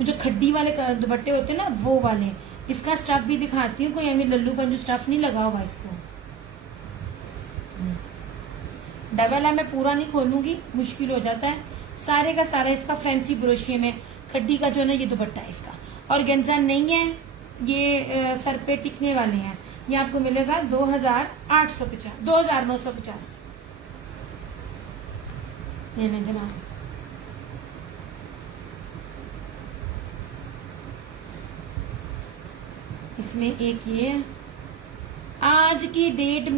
जो खड्डी वाले दुपट्टे होते हैं ना वो वाले। इसका स्टफ भी दिखाती हूँ, कोई हमें लल्लू पंजू स्टफ नहीं लगा हुआ इसको। डबल है, मैं पूरा नहीं खोलूंगी, मुश्किल हो जाता है। सारे का सारा इसका फैंसी ब्रोशिये में खड्डी का जो है ना ये दुपट्टा है इसका। और गेंजा नहीं है, ये सर पे टिकने वाले हैं। ये आपको मिलेगा 2850, 2950। ये नहीं जमा। इसमें एक ये आज की डेट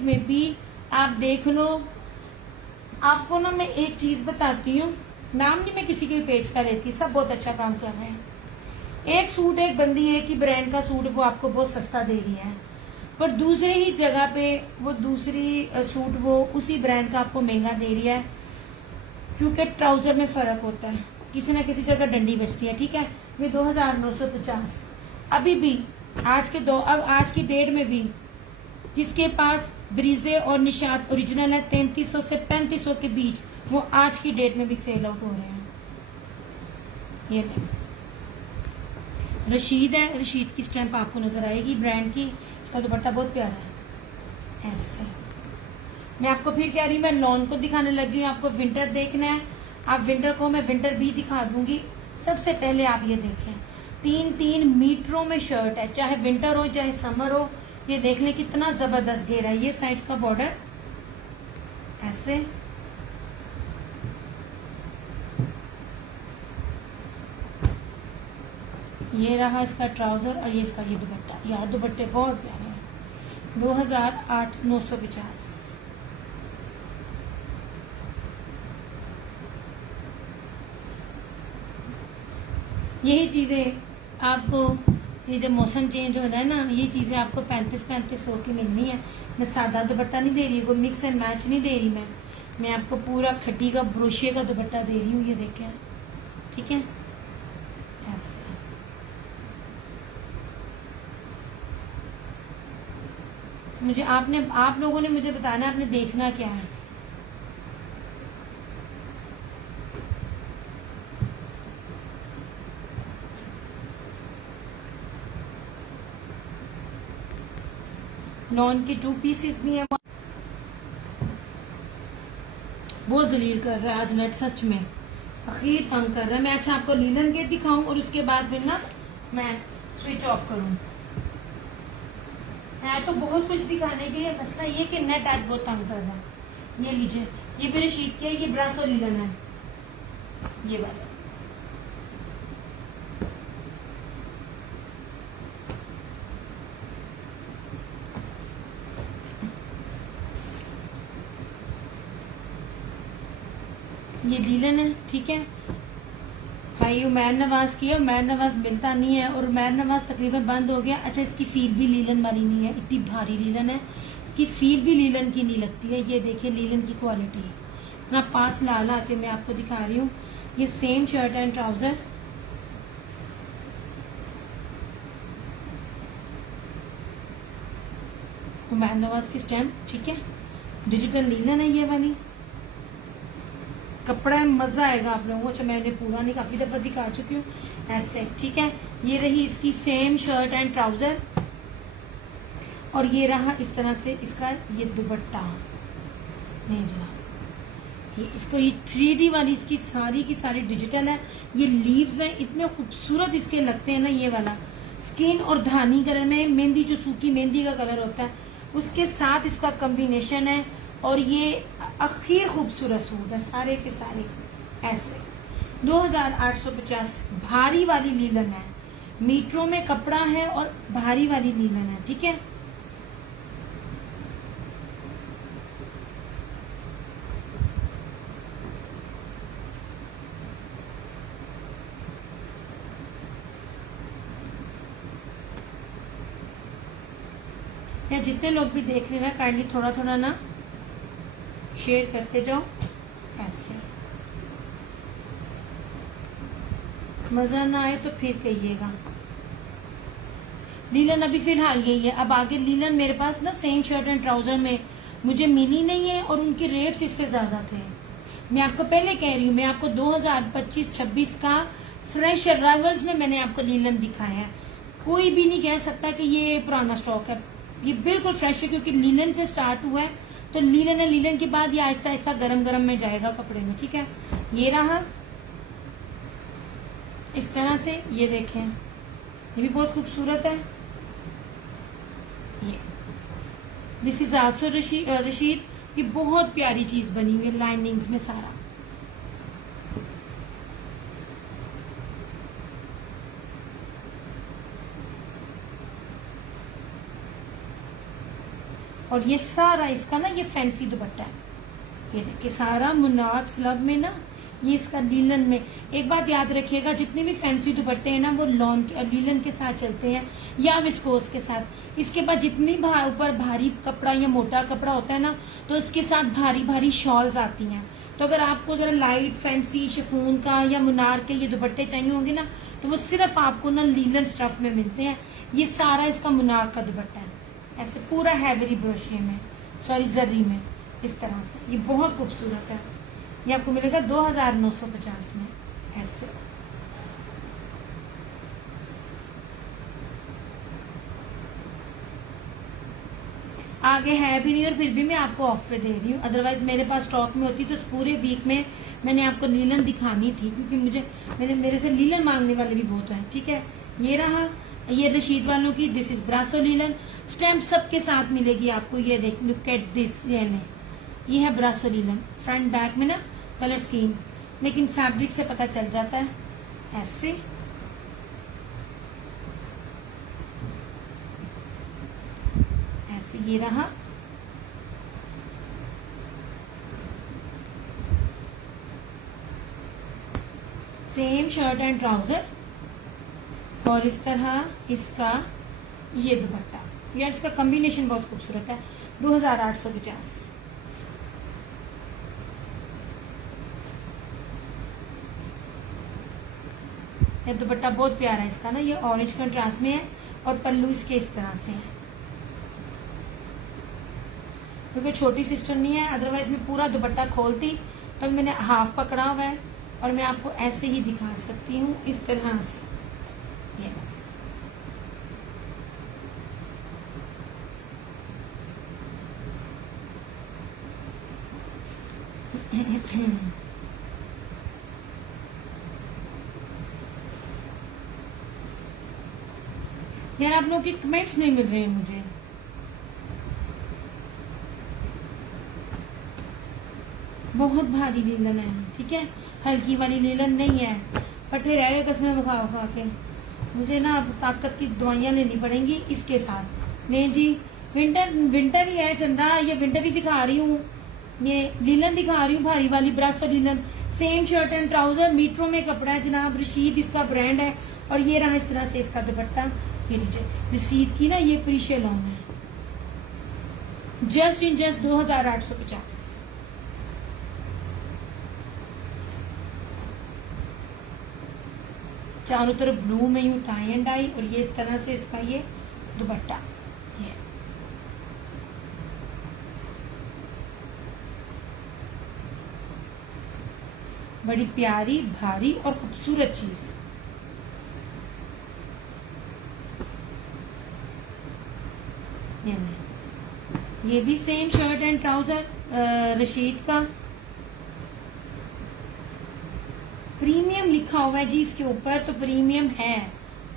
में भी आप देख लो। आपको ना मैं एक चीज बताती हूँ, नाम नहीं मैं किसी के भी पेज का लेती, सब बहुत अच्छा काम कर रहे हैं। एक सूट एक बंदी है कि ब्रांड का सूट वो आपको बहुत सस्ता दे रही है, पर दूसरे ही जगह पे वो दूसरी सूट वो उसी ब्रांड का आपको महंगा दे रही है, क्योंकि ट्राउजर में फर्क होता है, किसी ना किसी जगह डंडी बचती है। ठीक है, ये 2950। अभी भी आज की डेट में भी जिसके पास ब्रीजे और निशात ओरिजिनल है 3300 से 3500 के बीच, वो आज की डेट में भी सेल आउट हो रहे हैं। ये नहीं रशीद है, रशीद की स्टैंप आपको नजर आएगी ब्रांड की। इसका दुपट्टा बहुत प्यारा है। ऐसे मैं आपको फिर कह रही हूँ, मैं लॉन को दिखाने लगी हूँ, आपको विंटर देखना है, आप विंटर को मैं विंटर भी दिखा दूंगी। सबसे पहले आप ये देखें, 3-3 मीटरों में शर्ट है, चाहे विंटर हो चाहे समर हो। ये देख लें कितना जबरदस्त घेरा है। ये साइड का बॉर्डर ऐसे, ये रहा इसका ट्राउजर और ये इसका ये दुपट्टा। यार दुपट्टे बहुत प्यारे हैं। 28,950। यही चीजें आपको, ये जब मौसम चेंज हो जाए ना, ये चीजें आपको 3500 की मिलनी है। मैं सादा दुपट्टा नहीं दे रही, कोई मिक्स एंड मैच नहीं दे रही। मैं आपको पूरा खड्डी का ब्रोशिये का दुपट्टा दे रही हूँ। ये देखें, ठीक है। मुझे आप लोगों ने मुझे बताना आपने देखना क्या है। लॉन के 2 पीसेस भी है। बहुत जलील कर रहा है आज नेट, सच में अखीर तंग कर रहा है। मैं अच्छा आपको लीलन के दिखाऊं और उसके बाद फिर ना मैं स्विच ऑफ करूं। है तो बहुत कुछ दिखाने के लिए, मसला ये कि नेट आज बहुत तंग कर रहा है। ये लीजिए, ये मेरे शीट के, ये ब्रासो लीलन है, ये वाला। ये लीलन है, ठीक है भाई। उमैर नवाज की है, उमैर नवाज मिलता नहीं है और उमैर नवाज तकरीबन बंद हो गया। अच्छा, इसकी फील भी लीलन वाली नहीं है, इतनी भारी लीलन है, इसकी फील भी लीलन की नहीं लगती है। ये देखिए लीलन की क्वालिटी, अपना पास ला के मैं आपको दिखा रही हूँ। ये same shirt and trouser, Umair Nawaz की स्टैम्प, ठीक है। डिजिटल लीलन है ये वाली, कपड़ा है, मजा आएगा आप लोगों को। अच्छा, मैंने पूरा नहीं, काफी दफा दिखा चुकी हूँ ऐसे, ठीक है। ये रही इसकी सेम शर्ट एंड ट्राउजर और ये रहा इस तरह से इसका ये दुपट्टा। नहीं जनाब, ये इसको ये 3D वाली इसकी सारी की सारी डिजिटल है। ये लीव्स है, इतने खूबसूरत इसके लगते हैं ना। ये वाला स्किन और धानी कलर में, मेहंदी जो सूखी मेहंदी का कलर होता है उसके साथ इसका कॉम्बिनेशन है। और ये अखीर खूबसूरत सूट है सारे के सारे ऐसे। 2850 भारी वाली लीलन है, मीटरों में कपड़ा है और भारी वाली लीलन है, ठीक है। या जितने लोग भी देख रहे हैं काइंडली थोड़ा थोड़ा ना शेयर करते जाओ ऐसे। मजा ना आए तो फिर कहिएगा। लीलन अभी फिलहाल यही है। अब आगे लीलन मेरे पास ना सेम शर्ट एंड ट्राउजर में मुझे मिली नहीं है और उनके रेट्स इससे ज्यादा थे। मैं आपको पहले कह रही हूँ, मैं आपको 2025-26 का फ्रेश अराइवल्स में मैंने आपको लीलन दिखाया है। कोई भी नहीं कह सकता कि ये पुराना स्टॉक है, ये बिल्कुल फ्रेश है, क्योंकि लीलन से स्टार्ट हुआ है। तो लीलन है, लीलन के बाद ये आहिस्ता आहिस्ता गरम गरम में जाएगा कपड़े में। ठीक है, ये रहा इस तरह से, ये देखें, ये भी बहुत खूबसूरत है। ये दिस इज आल्सो रशीद। ये बहुत प्यारी चीज बनी हुई है लाइनिंग्स में सारा। और ये सारा इसका ना ये फैंसी दुपट्टा है। ये देखिए सारा मुनाक स्लब में ना, ये इसका लीलन में। एक बात याद रखिएगा, जितने भी फैंसी दुपट्टे हैं ना वो लीलन के साथ चलते हैं या विस्कोस के साथ। इसके बाद जितनी ऊपर भारी कपड़ा या मोटा कपड़ा होता है ना, तो उसके साथ भारी भारी शॉल्स आती हैं। तो अगर आपको जरा लाइट फैंसी शिफॉन का या मुनार के ये दुपट्टे चाहिए होंगे ना, तो वो सिर्फ आपको ना लीलन स्टफ में मिलते हैं। ये सारा इसका मुनार का दुपट्टा है, ऐसे पूरा हैवी ब्रोशिये में, सॉरी जरी में, इस तरह से। ये बहुत खूबसूरत है। ये आपको मिलेगा 2950 में ऐसे। आगे है भी नहीं और फिर भी मैं आपको ऑफ पे दे रही हूँ, अदरवाइज मेरे पास स्टॉक में होती तो उस पूरे वीक में मैंने आपको लीलन दिखानी थी, क्योंकि मेरे से लीलन मांगने वाले भी बहुत हैं। ठीक है, ये रहा, ये रशीद वालों की, this is brasso linen. Stamp सबके साथ मिलेगी आपको। ये देख, लुक एट दिस, ये है ब्रासो लीलन। फ्रंट बैक में ना कलर स्कीम, लेकिन फैब्रिक से पता चल जाता है ऐसे। ऐसे ये रहा। सेम शर्ट एंड ट्राउजर, और इस तरह इसका ये दुपट्टा। यार इसका कॉम्बिनेशन बहुत खूबसूरत है। 2850। ये दुपट्टा बहुत प्यारा है इसका ना, ये ऑरेंज कंट्रास्ट में है और पल्लू इसके इस तरह से है। क्योंकि छोटी सिस्टर नहीं है, अदरवाइज मैं पूरा दुपट्टा खोलती, तब मैंने हाफ पकड़ा हुआ है और मैं आपको ऐसे ही दिखा सकती हूँ इस तरह से। ये यार आप लोगों के कमेंट्स नहीं मिल रहे हैं मुझे। बहुत भारी लीलन है, ठीक है, हल्की वाली लीलन नहीं है। फटे रह गए कसमें खा खा के। मुझे ना अब ताकत की दवाइयां लेनी पड़ेंगी इसके साथ। नहीं जी, विंटर ही है चंदा, ये विंटर ही दिखा रही हूँ। ये लीलन दिखा रही हूँ, भारी वाली ब्रासो linen. Same shirt and trouser, मीटरों में कपड़ा है जनाब, रशीद इसका ब्रांड है। और ये रहा इस तरह से इसका दुपट्टा। ये लीजिए, रशीद की ना ये प्रीशे लॉन्ग है, जस्ट इन जस्ट 2850। चारों तरफ ब्लू में यूं टाई एंड डाई, और ये इस तरह से इसका ये दुपट्टा। ये बड़ी प्यारी, भारी और खूबसूरत चीज। ये भी same shirt and trouser Rashid का। प्रीमियम लिखा हुआ है जी इसके ऊपर, तो प्रीमियम है,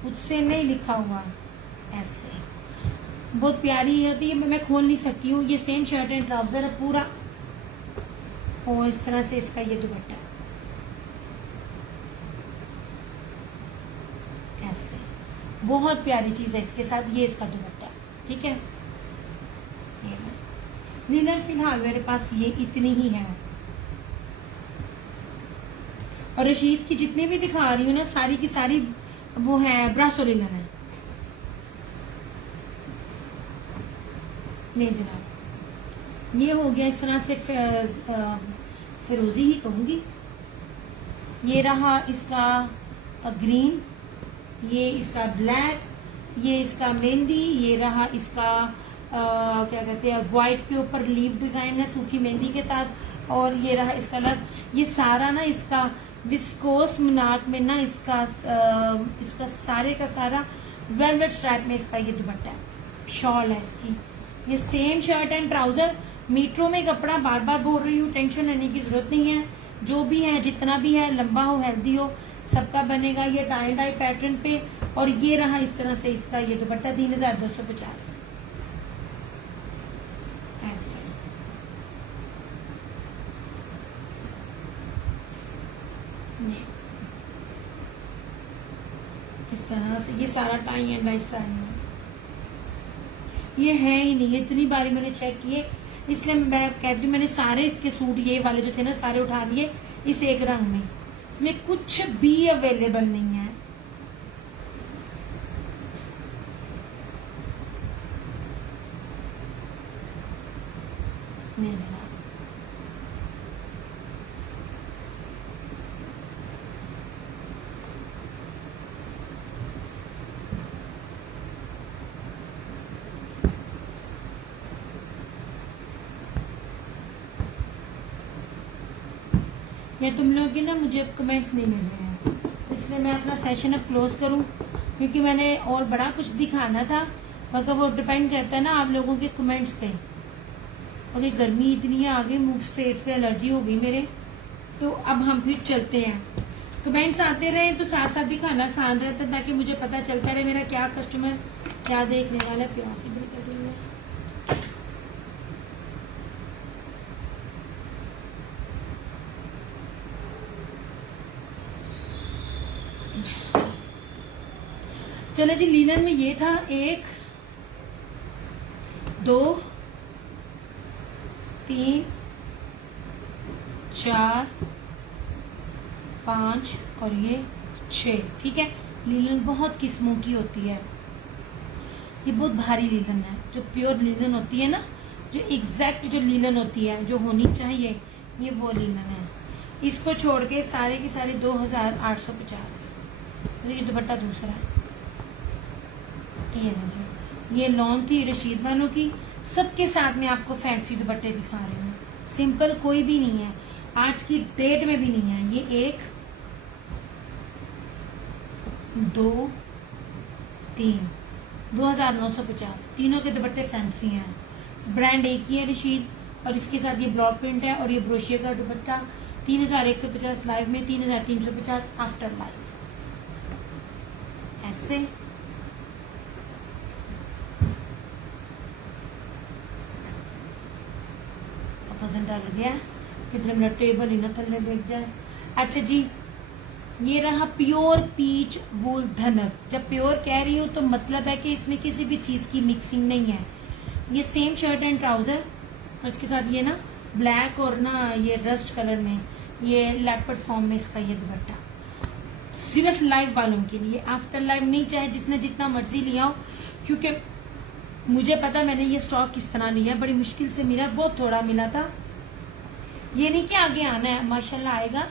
उससे नहीं लिखा हुआ। ऐसे बहुत प्यारी होती है, मैं खोल नहीं सकती हूँ। ये सेम शर्ट एंड ट्राउजर है पूरा, और इस तरह से इसका ये दुपट्टा ऐसे। बहुत प्यारी चीज है इसके साथ, ये इसका दुपट्टा। ठीक है, लीलन फिलहाल मेरे पास ये इतनी ही है। और रशीद की जितनी भी दिखा रही हूँ ना, सारी की सारी वो है ब्रासो लीलन है। नहीं जनाब, ये हो गया इस तरह से फिरोजी ही कहूंगी। ये रहा इसका ग्रीन, ये इसका ब्लैक, ये इसका मेहंदी, ये रहा इसका क्या कहते हैं व्हाइट के ऊपर लीफ डिजाइन है सूखी मेहंदी के साथ, और ये रहा इसका कलर। ये सारा ना इसका विस्कोस मुनाक में ना इसका सारे का सारा वेलवेट स्ट्रैप में इसका ये दुपट्टा है, शॉल है इसकी। ये सेम शर्ट एंड ट्राउजर, मीटरों में कपड़ा, बार बार बोल रही हूँ, टेंशन लेने की जरूरत नहीं है। जो भी है, जितना भी है, लंबा हो हेल्दी हो, सबका बनेगा। ये टाई एंड डाई पैटर्न पे, और ये रहा इस तरह से इसका ये दुपट्टा 3250 ऐसे। इस तरह से ये सारा टाई एंड डाई स्टाइल में ये है ही नहीं। इतनी बारी मैंने चेक किए, इसलिए मैं कहती हूँ मैंने सारे इसके सूट ये वाले जो थे ना सारे उठा लिए इस एक रंग में। इसमें कुछ भी अवेलेबल नहीं है। ये तुम लोग की ना मुझे अब कमेंट्स नहीं मिल रहे हैं, इसलिए मैं अपना सेशन अब क्लोज करूं, क्योंकि मैंने और बड़ा कुछ दिखाना था, मगर वो डिपेंड करता है ना आप लोगों के कमेंट्स पे। और ये गर्मी इतनी है, आगे मुंह फेस पे एलर्जी हो गई मेरे। तो अब हम फिर चलते हैं, कमेंट्स आते रहे तो साथ साथ दिखाना आसान रहता है, ताकि मुझे पता चलता रहे मेरा क्या कस्टमर क्या देखने वाला है। प्यास ही कर रही है। चलो जी, लीलन में ये था 1 2 3 4 5 और ये 6। ठीक है, लीलन बहुत किस्मों की होती है। ये बहुत भारी लीलन है, जो प्योर लीलन होती है ना, जो एग्जैक्ट जो लीलन होती है जो होनी चाहिए, ये वो लीलन है। इसको छोड़ के सारे के सारे 2850। ये दुपट्टा दूसरा है, ये ना जी, ये लॉन थी रशीद वालों की। सबके साथ में आपको फैंसी दुपट्टे दिखा रही हूँ, सिंपल कोई भी नहीं है, आज की डेट में भी नहीं है। ये 1 2 3 2950। तीनों के दुपट्टे फैंसी हैं, ब्रांड एक ही है रशीद, और इसके साथ ये ब्लॉक प्रिंट है और ये ब्रोशिया का दुपट्टा 3150 लाइव में, 3350 आफ्टर लाइव। ऐसे डाल गया, किधर मेरा टेबल ही ना थल्ले देख जाए। अच्छा जी, ये रहा प्योर पीच वूल धनक। जब प्योर कह रही हूँ तो मतलब है कि इसमें किसी भी चीज की मिक्सिंग नहीं है। ये सेम शर्ट एंड ट्राउजर, और इसके साथ ये ना ब्लैक और ना ये रस्ट कलर में, ये लेपर्ड फॉर्म में इसका ये दुपट्टा। सिर्फ लाइव वालों के लिए, आफ्टर लाइव नहीं, चाहे जिसने जितना मर्जी लिया हो, क्योंकि मुझे पता मैंने ये स्टॉक किस तरह लिया, बड़ी मुश्किल से मिला, बहुत थोड़ा मिला था। ये नहीं कि आगे आना है, माशाल्लाह आएगा।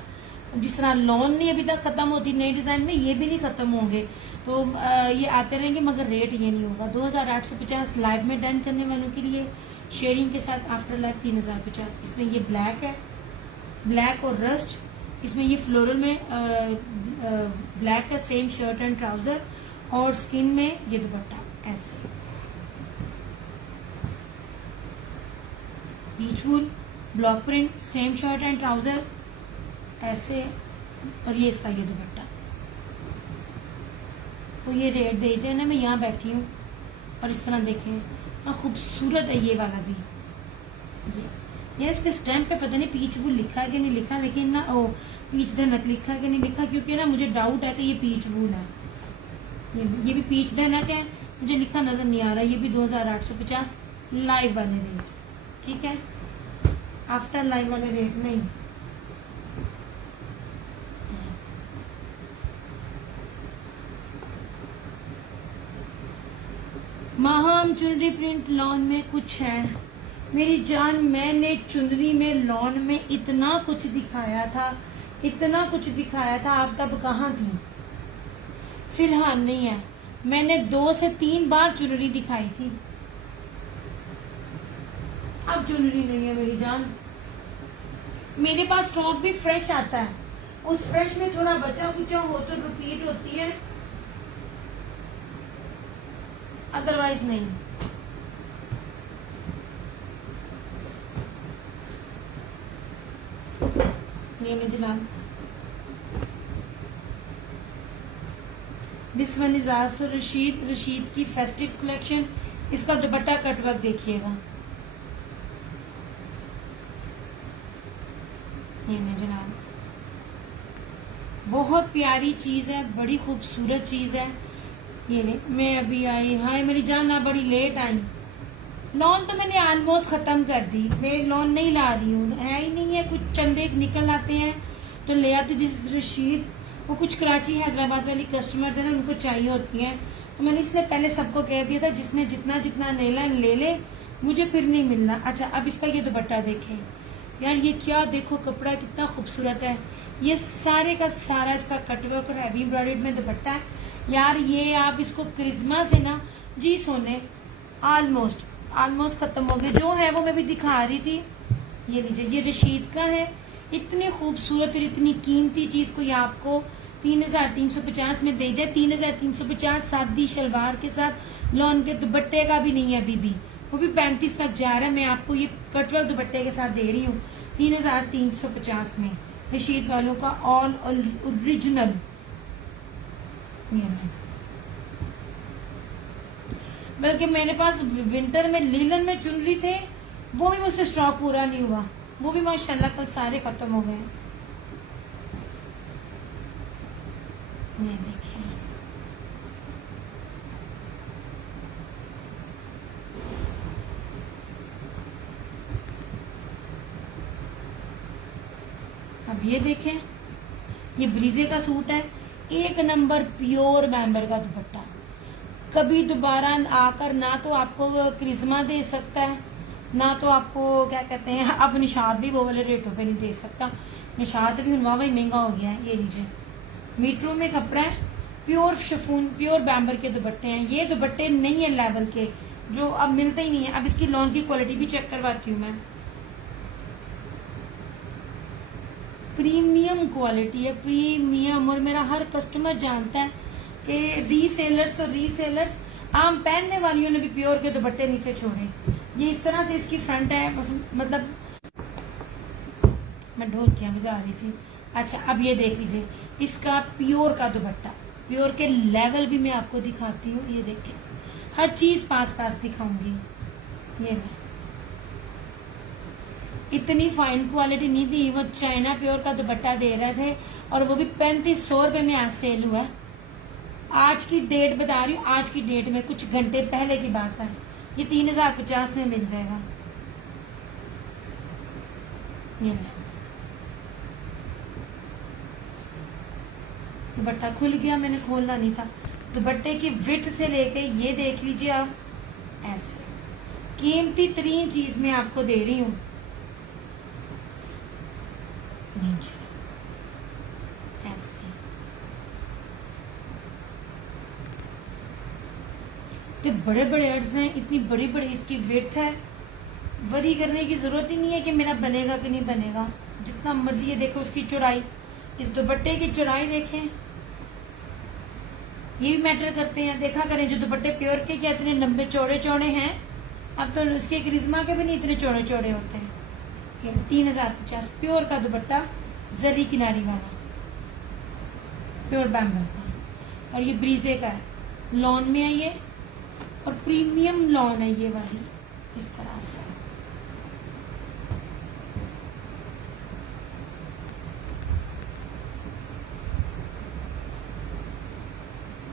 जिस तरह लॉन नहीं अभी तक खत्म होती नए डिजाइन में, ये भी नहीं खत्म होंगे, तो ये आते रहेंगे, मगर रेट ये नहीं होगा। 2850 लाइव में डन करने वालों के लिए, शेयरिंग के साथ आफ्टर लाइव 3050। इसमें ये ब्लैक है, ब्लैक और रस्ट, इसमें ये फ्लोरल में ब्लैक है, सेम शर्ट एंड ट्राउजर, और स्किन में ये दुपट्टा ऐसे peach wool block print, same shirt and trouser ऐसे, और ये इसका ये दुपट्टा। तो ये रेट दे जाए ना, मैं यहाँ बैठी हूँ और इस तरह देखें ना, खूबसूरत है ये वाला भी। ये इस पे स्टैम्प पे पता नहीं पीच वूल लिखा है कि नहीं लिखा, लेकिन ना ओ पीच धनक लिखा है कि नहीं लिखा, क्योंकि ना मुझे डाउट है कि ये पीच वूल है। ये भी पीच धनक है, मुझे लिखा नजर नहीं आ रहा। ये भी 2850 लाइव वाले रेट, ठीक है, आफ्टर लाइव वाले रेट नहीं। माहम चुनरी प्रिंट लॉन में कुछ है मेरी जान, मैंने चुनरी में लॉन में इतना कुछ दिखाया था, इतना कुछ दिखाया था, आप तब कहाँ थी? फिलहाल नहीं है, मैंने 2 से 3 बार चुनरी दिखाई थी, अब चुनरी नहीं है मेरी जान। मेरे पास स्टॉक भी फ्रेश आता है, उस फ्रेश में थोड़ा बचा कुचा हो तो रिपीट होती है, अदरवाइज नहीं। ये में जनाब this one is also Rashid की फेस्टिव कलेक्शन। इसका दुपट्टा कटवर्क देखिएगा, ये में जनाब बहुत प्यारी चीज है, बड़ी खूबसूरत चीज है। ये ले, मैं अभी आई, हाय मेरी जान ना बड़ी लेट आई। लॉन तो मैंने ऑलमोस्ट खत्म कर दी, मैं लॉन नहीं ला रही हूँ, है ही नहीं है, कुछ चंदे निकल आते हैं तो ले आती। दिस रशीद, वो कुछ कराची हैदराबाद वाली कस्टमर्स है ना, उनको चाहिए होती हैं, तो मैंने इसलिए पहले सबको कह दिया था जिसने जितना जितना लेना ले ले, मुझे फिर नहीं मिलना। अच्छा अब इसका ये दुपट्टा देखें यार, ये क्या देखो कपड़ा कितना खूबसूरत है। ये सारे का सारा इसका कटवर्क और हैवी एम्ब्रॉयडर्ड में दुपट्टा है यार। ये आप इसको क्रिस्मा से ना जी सोने ऑलमोस्ट खत्म हो गए, जो है वो मैं भी दिखा रही थी। ये लीजिए, ये रशीद का है, इतनी खूबसूरत और इतनी कीमती चीज को ये आपको 3350 में दे जाए। 3350 सादी शलवार के साथ, लॉन के दुपट्टे का भी नहीं है अभी भी, वो भी 35 तक जा रहा है। मैं आपको ये कटवर्क दुपट्टे के साथ दे रही हूँ 3350 में, रशीद वालों का ऑल ओरिजिनल। बल्कि मेरे पास विंटर में लीलन में चुनरी थे, वो भी मुझसे स्टॉक पूरा नहीं हुआ, वो भी माशाल्लाह कल सारे खत्म हो गए। ये देखिए, अब ये देखें, ये ब्रीजे का सूट है, एक नंबर प्योर बैम्बर का दुपट्टा। कभी दोबारा आकर ना तो आपको क्रिस्मा दे सकता है, ना तो आपको क्या कहते हैं, अब निशाद भी वो वाले रेटों पे नहीं दे सकता। निशाद भी उनवा वही महंगा हो गया है। ये लीजिए, मीटरों में कपड़ा है, प्योर शिफॉन, प्योर बैम्बर के दुपट्टे हैं। ये दुपट्टे नहीं है लेवल के, जो अब मिलते ही नहीं है। अब इसकी लॉन की क्वालिटी भी चेक करवाती हूँ मैं, प्रीमियम क्वालिटी है, प्रीमियम। और मेरा हर कस्टमर जानता है कि रीसेलर्स आम पहनने वालियों ने भी प्योर के दुपट्टे नीचे छोड़े। ये इस तरह से इसकी फ्रंट है, मतलब मैं ढोलकियां बजा रही थी। अच्छा अब ये देख लीजिए, इसका प्योर का दुपट्टा, प्योर के लेवल भी मैं आपको दिखाती हूँ। ये देखिए, हर चीज पास दिखाऊंगी। ये इतनी फाइन क्वालिटी नहीं थी, वो चाइना प्योर का दुपट्टा दे रहे थे, और वो भी 3500 रुपए में आज सेल हुआ। आज की डेट बता रही हूँ, आज की डेट में कुछ घंटे पहले की बात है। ये 3050 में मिल जाएगा। ये दुपट्टा खुल गया, मैंने खोलना नहीं था। दुपट्टे की विड्थ से लेके ये देख लीजिए आप, ऐसे कीमती तरीन चीज मैं आपको दे रही हूँ। ऐसे तो बड़े बड़े एड्स हैं, इतनी बड़ी बड़ी इसकी विड्थ है, वरी करने की जरूरत ही नहीं है कि मेरा बनेगा कि नहीं बनेगा, जितना मर्जी। ये देखो उसकी चौड़ाई, इस दुपट्टे की चौड़ाई देखें, ये भी मैटर करते हैं। देखा करें जो दुपट्टे प्योर के क्या इतने लंबे चौड़े चौड़े हैं, अब तो उसके क्रिस्मा के भी नहीं इतने चौड़े चौड़े होते हैं। 3050 प्योर का दुपट्टा, जरी किनारी वाला, प्योर बैम्बू का, और ये ब्रीजे का है, लॉन में है ये, और प्रीमियम लॉन है ये वाली, इस तरह से।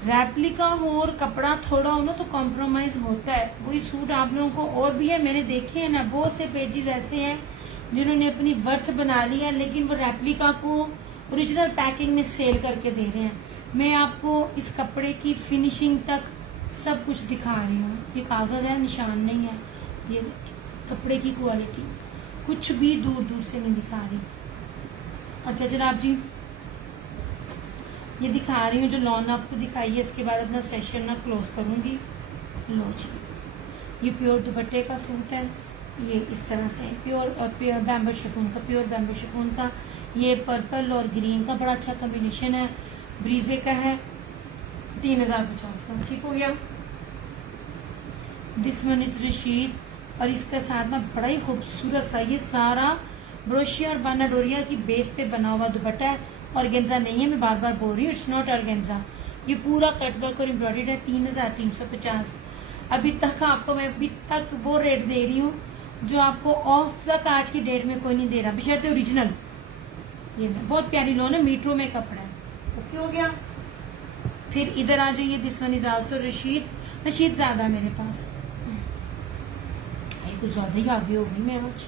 रेप्लिका हो और कपड़ा थोड़ा हो ना तो कॉम्प्रोमाइज होता है। वही सूट आप लोगों को और भी है, मैंने देखे हैं ना, बहुत से पेजेस ऐसे हैं जिन्होंने अपनी वर्थ बना लिया, लेकिन वो रेप्लिका को ओरिजिनल पैकिंग में सेल करके दे रहे हैं। मैं आपको इस कपड़े की फिनिशिंग तक सब कुछ दिखा रही हूँ। ये कागज है, निशान नहीं है। ये कपड़े की क्वालिटी कुछ भी दूर दूर से नहीं दिखा रही। अच्छा जनाब जी, ये दिखा रही हूँ जो लॉन आपको दिखाई है, इसके बाद अपना सेशन ना क्लोज करूंगी। लो जी, ये प्योर दुपट्टे का सूट है, ये इस तरह से प्योर बैम्बू शिफॉन का, प्योर बैम्बू शिफॉन का। ये पर्पल और ग्रीन का बड़ा अच्छा कॉम्बिनेशन है, ब्रीजे का है, 3050 का। ठीक हो गया। दिस वन इज रशीद, और इसके साथ ना बड़ा ही खूबसूरत सा ये सारा ब्रोशिया और बाना डोरिया की बेस पे बना हुआ दुपट्टा है। ऑर्गेन्जा नहीं है, मैं बार बार बोल रही हूँ, इट्स नॉट ऑर्गेन्जा। ये पूरा कटवर्क और एम्ब्रॉयडर्ड है, 3350। अभी तक आपको मैं अभी तक वो रेट दे रही हूँ जो आपको ऑफ तक आज की डेट में कोई नहीं दे रहा, बशर्ते ओरिजिनल। ये बहुत प्यारी लोन है, मीट्रो में कपड़ा है। ओके हो गया। फिर इधर आ जाइए, this one is also Rashid ज्यादा मेरे पास, कुछ ज्यादा ही आगे होगी मैं आज।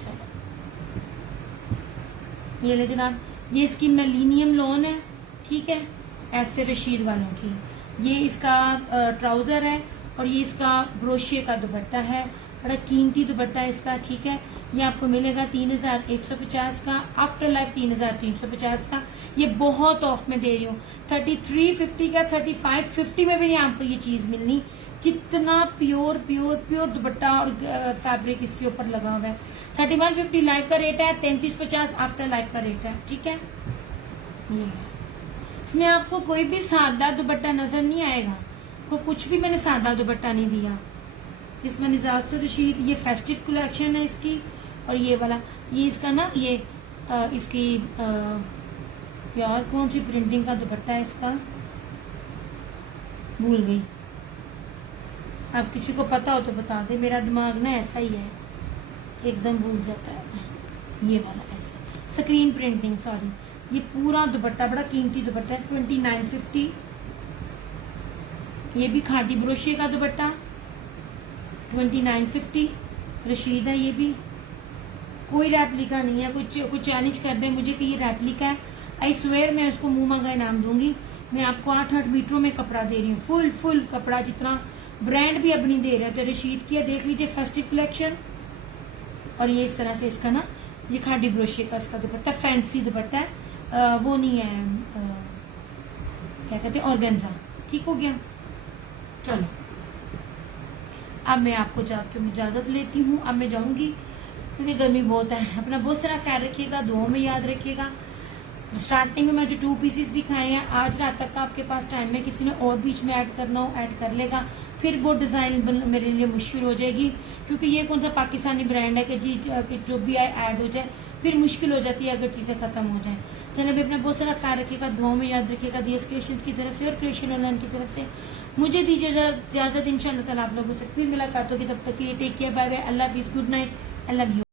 चलो ये ले जनाब, ये इसकी मिलीनियम लोन है, ठीक है, ऐसे रशीद वालों की। ये इसका ट्राउजर है और ये इसका ब्रोशिये का दुपट्टा है, बड़ा कीमती दुपट्टा है इसका, ठीक है। ये आपको मिलेगा 3150 का, आफ्टर लाइफ 3350 का। ये बहुत ऑफ में दे रही हूँ, 3350 का, 3550 में भी नहीं आपको ये चीज मिलनी, जितना प्योर प्योर प्योर दुपट्टा और फैब्रिक इसके ऊपर लगा हुआ है। 3150 लाइफ का रेट है, 3350 आफ्टर लाइफ का रेट है, ठीक है। इसमें आपको कोई भी सादा दुपट्टा नजर नहीं आएगा, को कुछ भी मैंने सादा दुपट्टा नहीं दिया। इसमें निजात से रशीद, ये फेस्टिव कलेक्शन है इसकी, और ये वाला ये इसका ना ये इसकी यार कौन सी प्रिंटिंग का दुपट्टा है इसका, भूल गई। आप किसी को पता हो तो बता दे, मेरा दिमाग ना ऐसा ही है, एकदम भूल जाता है। ये वाला ऐसा स्क्रीन प्रिंटिंग, सॉरी। ये पूरा दुपट्टा बड़ा कीमती दुपट्टा है, 2950। ये भी खादी ब्रोशिये का दुपट्टा, 2950 रशीद है। ये भी कोई रेप्लिका नहीं है, कुछ चैलेंज कर दे मुझे कि ये रेप्लिका है, आई स्वेयर मैं उसको मुंह मंगा इनाम दूंगी। मैं आपको 8-8 मीटरों में कपड़ा दे रही हूँ, फुल कपड़ा, जितना ब्रांड भी अब नहीं दे रहे। तो रशीद की देख लीजिए फेस्टिव कलेक्शन, और ये इस तरह से इसका ना ये खादी ब्रोशिये का इसका दुपट्टा, फैंसी दुपट्टा है, वो नहीं है क्या कहते हैं ऑर्गेन्जा। ठीक हो गया। चलो अब मैं आपको जाके इजाजत लेती हूँ, अब मैं जाऊंगी क्योंकि गर्मी बहुत है। अपना बहुत सारा ख्याल रखिएगा, दुआओं में याद रखिएगा। स्टार्टिंग में मैंने जो 2 पीसेस दिखाए हैं, आज रात तक का आपके पास टाइम है, किसी ने और बीच में ऐड करना हो ऐड कर लेगा, फिर वो डिजाइन मेरे लिए मुश्किल हो जाएगी, क्योंकि ये कौन सा पाकिस्तानी ब्रांड है कि जी कि जो भी आए ऐड हो जाए, फिर मुश्किल हो जाती है अगर चीजें खत्म हो जाए। चलिए भी अपना बहुत सारा ख्याल रखिएगा, दुआओं में याद रखिएगा। दियस क्रिएशंस की तरफ से और क्रिएशन ऑनलाइन की तरफ से मुझे दीजिए इजाजत। इंशाअल्लाह ताला आप लोगों से फिर मुलाकात होगी, तब तक के लिए टेक केयर, बाय बाय, अल्लाह हाफिज़, good night, I love you.